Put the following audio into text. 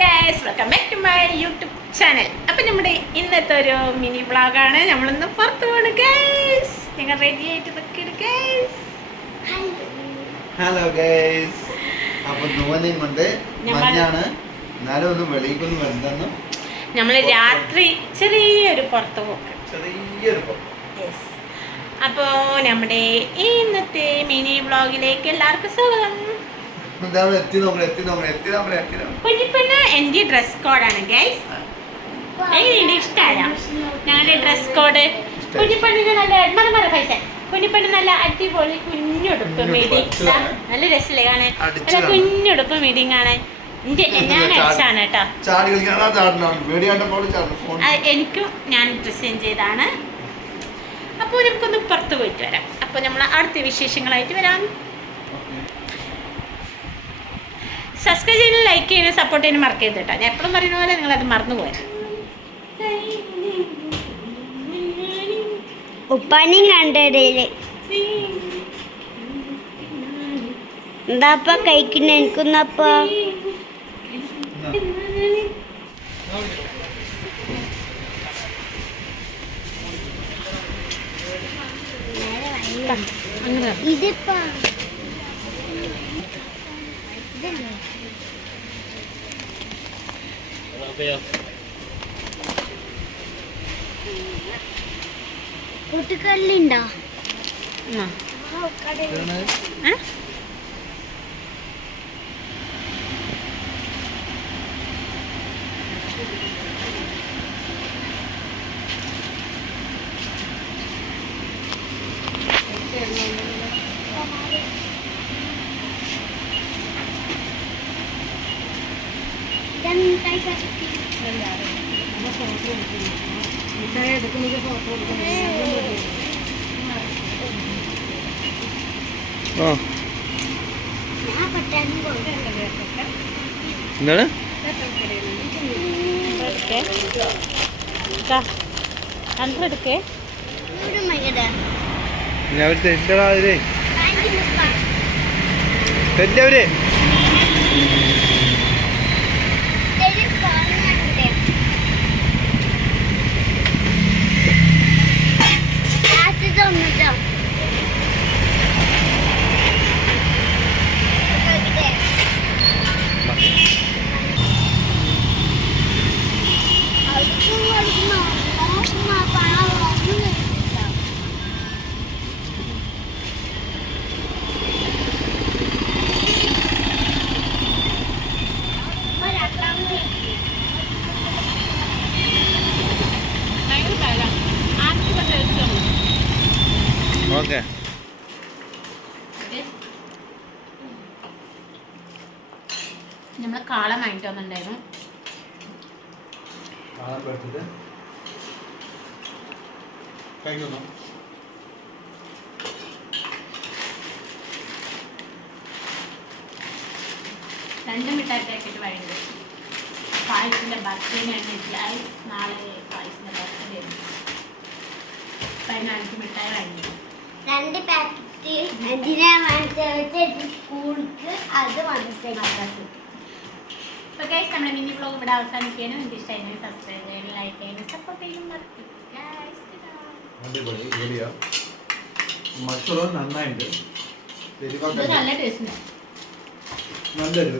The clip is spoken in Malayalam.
Guys, welcome back to my YouTube channel. അപ്പം നമ്മുടെ ഇന്നത്തെ ഒരു മിനി വ്ളോഗാണ്. നമ്മളിന്ന് പുറത്ത് പോവാണ് ഗൈസ്. ഞങ്ങൾ റെഡി ആയിട്ട് നിൽക്കുന്നു ഗൈസ്. Hello guys. അപ്പോൾ നോനയും കൊണ്ട് മഞ്ഞാണ്, എന്നാലും ഒന്ന് വെളിയിക്കൊന്നും വരണ്ടെന്ന് നമ്മൾ രാത്രി ചെറിയൊരു പുറത്ത് പോക്ക്. അപ്പോൾ നമ്മുടെ ഇന്നത്തെ മിനി വ്ളോഗിലേക്ക് എല്ലാവർക്കും സ്വാഗതം. കുഞ്ഞിപ്പെണ്ണ് എൻ്റെ ഡ്രസ് കോഡാണ് ഗൈസ്. എനിക്ക് ഇഷ്ടമായ ഞങ്ങളുടെ ഡ്രസ് കോഡ്. കുഞ്ഞിപ്പെണ്ണിന് നല്ല പൈസ, കുഞ്ഞിപ്പെണ്ണ് നല്ല അടിപൊളി കുഞ്ഞുടുപ്പ് മീഡിങ്, നല്ല രസമില്ലേ കാണാൻ, നല്ല കുഞ്ഞുടുപ്പ് മീഡിങ് കാണാൻ. ഞാൻ ഇഷ്ടമാണ് കേട്ടോ. എനിക്കും ഞാൻ ഡ്രസ് ചേഞ്ച് ചെയ്താണ്. അപ്പോൾ നമുക്കൊന്ന് പുറത്ത് പോയിട്ട് വരാം. അപ്പോൾ നമ്മൾ അടുത്ത വിശേഷങ്ങളായിട്ട് വരാം. സബ്സ്ക്രൈബ് ചെയ്യാനും ലൈക്ക് ചെയ്യാനും സപ്പോർട്ട് ചെയ്യാനും മറക്കരുത് കേട്ടോ. ഞാൻ എപ്പോഴും പറയുന്ന പോലെ നിങ്ങളത് മറന്നു പോയാൽ. ഉപ്പാനും കണ്ടിടയില് എന്താപ്പ കഴിക്കുന്ന എനിക്കൊന്നപ്പ ഇതിപ്പാ കൂട്ടുകല്ലുണ്ടോ? എന്താണ് ഓക്കെ. നമ്മള് കാളം വാങ്ങിട്ട് വന്നിട്ടുണ്ടായിരുന്നു. രണ്ട് മിഠായി പാക്കറ്റ് വാങ്ങിയത്. പായസിന്റെ ബർത്ത്ഡേ നാളെ പായസിന്റെ ബർത്ത്ഡേ. 15 മിഠായി വാങ്ങി. 2 പാക്കറ്റ് എന്തിനാ വാങ്ങിച്ച സ്കൂൾക്ക് അത് മനസ്സിലാക്കി. അപ്പോൾ ഗൈസ്, നമ്മുടെ മിനി വ്ളോഗ് ഇവിടെ അവസാനിക്കുകയാണ്. നിങ്ങൾക്ക് ഇഷ്ടമായി സബ്സ്ക്രൈബ് ചെയ്യാനും ലൈക്ക് ചെയ്യാനും സപ്പോർട്ട് ചെയ്യാനും മറക്കും. മറ്റുള്ള നന്നായിട്ട് നല്ല ടേസ്റ്റ്. നല്ലൊരു